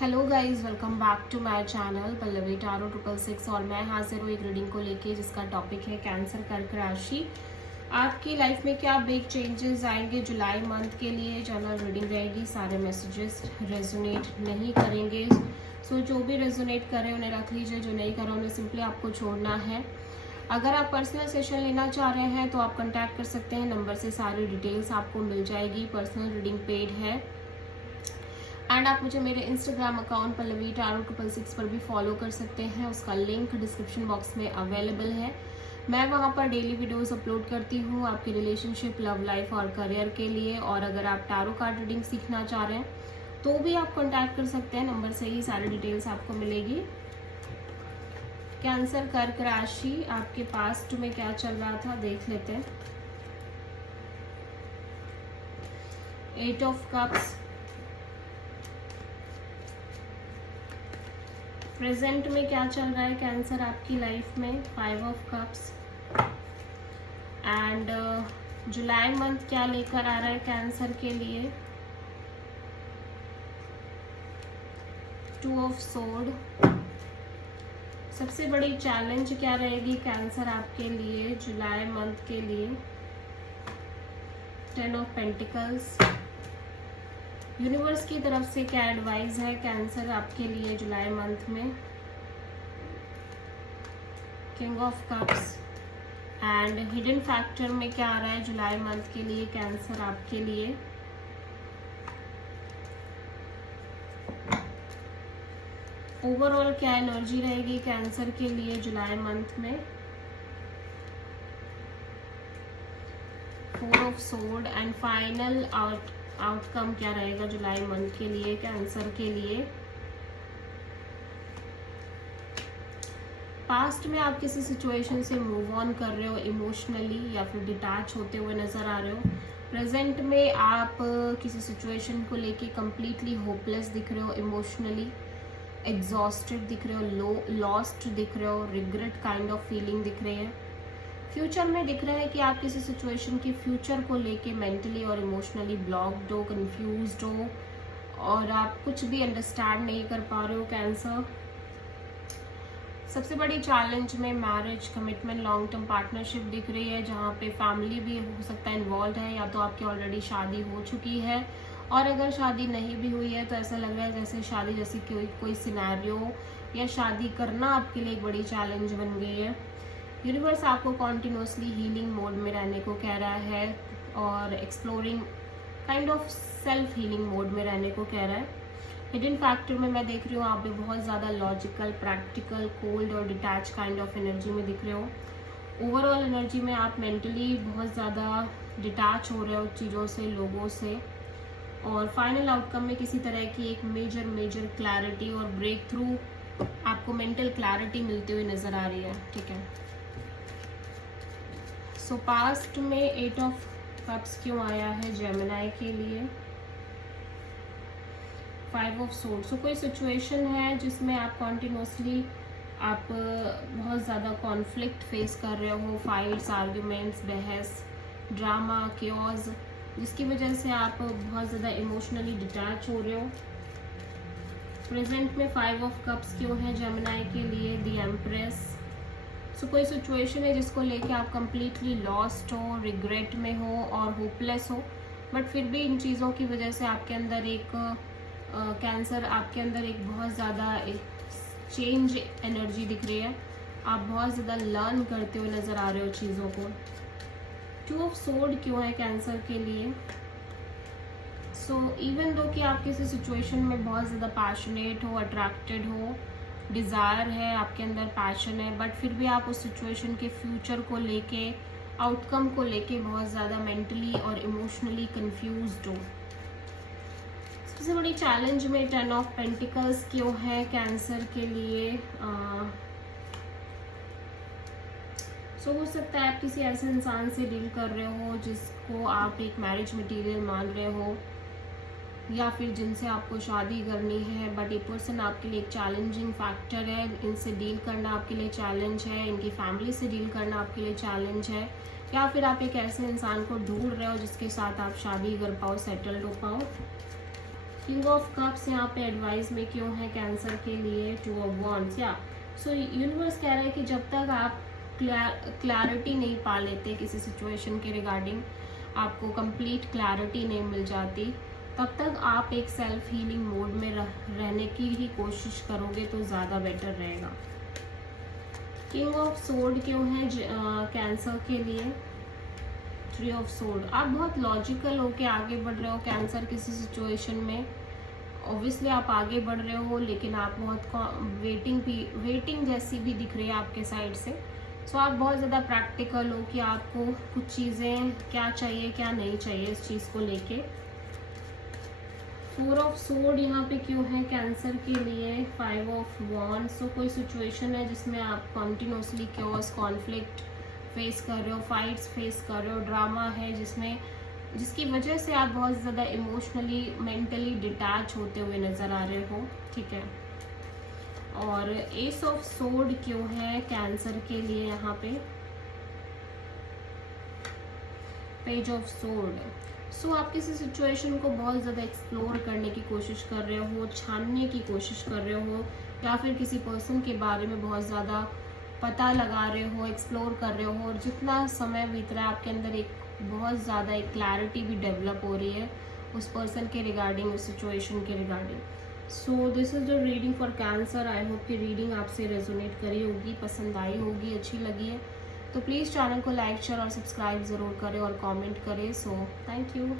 Hello guys, welcome back to my channel Pallavi Tarot 666 और मैं हाजिर हूँ एक रीडिंग को लेके जिसका टॉपिक है कैंसर कर्क राशि। आपकी लाइफ में क्या बिग चेंजेस आएंगे जुलाई मंथ के लिए। जनरल रीडिंग रहेगी, सारे मैसेजेस रेजोनेट नहीं करेंगे। सो जो भी रेजोनेट करे उन्हें रख लीजिए, जो नहीं करे उन्हें सिंपली आपको छोड़ना है। अगर आप पर्सनल सेशन लेना चाह रहे हैं तो आप कॉन्टैक्ट कर सकते हैं, नंबर से सारी डिटेल्स आपको मिल जाएगी। पर्सनल रीडिंग पेड है एंड आप मुझे मेरे इंस्टाग्राम अकाउंट पल्लवी टारो 666 पर भी फॉलो कर सकते हैं। उसका लिंक डिस्क्रिप्शन बॉक्स में अवेलेबल है। मैं वहाँ पर डेली वीडियोस अपलोड करती हूँ आपके रिलेशनशिप, लव लाइफ और करियर के लिए। और अगर आप टारो कार्ड रीडिंग सीखना चाह रहे हैं तो भी आप कॉन्टैक्ट कर सकते हैं, नंबर से ही सारी डिटेल्स आपको मिलेगी। कैंसर कर्क राशि, आपके पास्ट में क्या चल रहा था देख लेते हैं। 8 ऑफ कप्स, प्रेजेंट में क्या चल रहा है कैंसर आपकी लाइफ में। 5 of cups and July month क्या लेकर आ रहा है कैंसर के लिए। 2 ऑफ सोर्ड, सबसे बड़ी चैलेंज क्या रहेगी कैंसर आपके लिए जुलाई मंथ के लिए। 10 ऑफ पेंटिकल्स, यूनिवर्स की तरफ से क्या एडवाइस है कैंसर आपके लिए जुलाई मंथ में। King of cups and hidden factor में क्या आ रहा है जुलाई मंथ के लिए कैंसर आपके लिए। ओवरऑल क्या एनर्जी रहेगी कैंसर के लिए जुलाई मंथ में। 4 of sword and final outcome क्या रहेगा जुलाई मंथ के लिए कैंसर के लिए। पास्ट में आप किसी सिचुएशन से मूव ऑन कर रहे हो इमोशनली या फिर डिटैच होते हुए नजर आ रहे हो। प्रेजेंट में आप किसी सिचुएशन को लेके कंप्लीटली होपलेस दिख रहे हो, इमोशनली एग्जॉस्टेड दिख रहे हो, लॉस्ट दिख रहे हो, रिग्रेट काइंड ऑफ फीलिंग दिख रही है। फ्यूचर में दिख रहा है कि आप किसी सिचुएशन के फ्यूचर को लेके मेंटली और इमोशनली ब्लॉक्ड हो, कंफ्यूज्ड हो और आप कुछ भी अंडरस्टैंड नहीं कर पा रहे हो कैंसर। सबसे बड़ी चैलेंज में marriage, commitment, long term partnership दिख रही है जहाँ पे फैमिली भी हो सकता है इन्वॉल्व है, या तो आपकी ऑलरेडी शादी हो चुकी है और अगर शादी नहीं भी हुई है तो ऐसा लग रहा है जैसे शादी जैसी कोई सिनेरियो या शादी करना आपके लिए एक बड़ी चैलेंज बन गई है। यूनिवर्स आपको कॉन्टिन्यूसली हीलिंग मोड में रहने को कह रहा है और exploring kind of self healing mode में रहने को कह रहा है। हिडन फैक्टर में मैं देख रही हूँ आप भी बहुत ज़्यादा लॉजिकल, प्रैक्टिकल, कोल्ड और डिटैच काइंड ऑफ एनर्जी में दिख रहे हो। ओवरऑल एनर्जी में आप मेंटली बहुत ज़्यादा डिटैच हो रहे हो चीज़ों से, लोगों से। और फाइनल आउटकम में किसी तरह की एक मेजर क्लैरिटी और ब्रेक थ्रू आपको मेंटल क्लैरिटी मिलती हुई नज़र आ रही है। ठीक है, सो पास्ट में 8 ऑफ कप्स क्यों आया है जेमिनी के लिए। 5 ऑफ सोर्ड, सो कोई सिचुएशन है जिसमें आप कॉन्टिन्यूसली आप बहुत ज़्यादा कॉन्फ्लिक्ट फेस कर रहे हो, फाइट्स, आर्ग्यूमेंट्स, बहस, ड्रामा, क्योज, जिसकी वजह से आप बहुत ज़्यादा इमोशनली डिटैच हो रहे हो। प्रेजेंट में 5 ऑफ कप्स क्यों है जेमिनी के लिए। द एम्प्रेस, सो कोई सिचुएशन है जिसको लेके आप कंप्लीटली लॉस्ट हो, रिग्रेट में हो और होपलेस हो, बट फिर भी इन चीज़ों की वजह से आपके अंदर एक कैंसर आपके अंदर एक बहुत ज़्यादा चेंज एनर्जी दिख रही है। आप बहुत ज़्यादा लर्न करते हुए नज़र आ रहे हो चीज़ों को। 2 ऑफ सोर्ड क्यों है कैंसर के लिए। सो इवन दो कि आप किसी सिचुएशन में बहुत ज़्यादा पैशनेट हो, अट्रैक्टेड हो, डिज़ायर है आपके अंदर, पैशन है, बट फिर भी आप उस सिचुएशन के फ्यूचर को लेके, आउटकम को लेके बहुत ज़्यादा मेंटली और इमोशनली कंफ्यूज्ड हो। सबसे बड़ी चैलेंज में 10 ऑफ पेंटिकल्स क्यों है कैंसर के लिए। सो हो सकता है आप किसी ऐसे इंसान से डील कर रहे हो जिसको आप एक मैरिज मटेरियल मान रहे हो या फिर जिनसे आपको शादी करनी है, बट ये पर्सन आपके लिए एक चैलेंजिंग फैक्टर है। इनसे डील करना आपके लिए चैलेंज है, इनकी फैमिली से डील करना आपके लिए चैलेंज है, या फिर आप एक ऐसे इंसान को ढूंढ रहे हो जिसके साथ आप शादी कर पाओ, सेटल्ड हो पाओ। किंग ऑफ कप्स यहाँ पे एडवाइस में क्यों है कैंसर के लिए, 2 ऑफ वॉन्ड्स। या सो यूनिवर्स कह रहा है कि जब तक आप क्लैरिटी नहीं पा लेते किसी सिचुएशन के रिगार्डिंग, आपको कंप्लीट क्लैरिटी नहीं मिल जाती, तब तक आप एक सेल्फ हीलिंग मोड में रहने की ही कोशिश करोगे तो ज़्यादा बेटर रहेगा। किंग ऑफ सोर्ड क्यों है कैंसर के लिए, 3 ऑफ सोर्ड। आप बहुत लॉजिकल होके आगे बढ़ रहे हो कैंसर किसी सिचुएशन में। ऑब्वियसली आप आगे बढ़ रहे हो, लेकिन आप बहुत वेटिंग जैसी भी दिख रही है आपके साइड से। सो आप बहुत ज़्यादा प्रैक्टिकल हो कि आपको कुछ चीज़ें क्या चाहिए क्या नहीं चाहिए इस चीज़ को लेके। 4 ऑफ सोर्ड यहाँ पे क्यों है कैंसर के लिए, 5 ऑफ वॉन्ड्स। सो कोई सिचुएशन है जिसमें आप कॉन्टिन्यूसली क्योस कॉन्फ्लिक्ट फेस कर रहे हो, फाइट्स फेस कर रहे हो, ड्रामा है जिसकी वजह से आप बहुत ज़्यादा इमोशनली मेंटली डिटैच होते हुए नज़र आ रहे हो, ठीक है। और एस ऑफ सोर्ड क्यों है कैंसर के लिए यहाँ पे, पेज ऑफ सोर्ड। सो आप किसी सिचुएशन को बहुत ज़्यादा एक्सप्लोर करने की कोशिश कर रहे हो, छानने की कोशिश कर रहे हो, या फिर किसी पर्सन के बारे में बहुत ज़्यादा पता लगा रहे हो, एक्सप्लोर कर रहे हो, और जितना समय बीत रहा है आपके अंदर एक बहुत ज़्यादा एक क्लैरिटी भी डेवलप हो रही है उस पर्सन के रिगार्डिंग, उस सिचुएशन के regarding. So this is the reading for cancer. I hope कि रीडिंग आपसे रेजोनेट करी होगी, पसंद आई होगी, अच्छी लगी है तो प्लीज़ चैनल को लाइक शेयर और सब्सक्राइब ज़रूर करें और कमेंट करें। So thank you.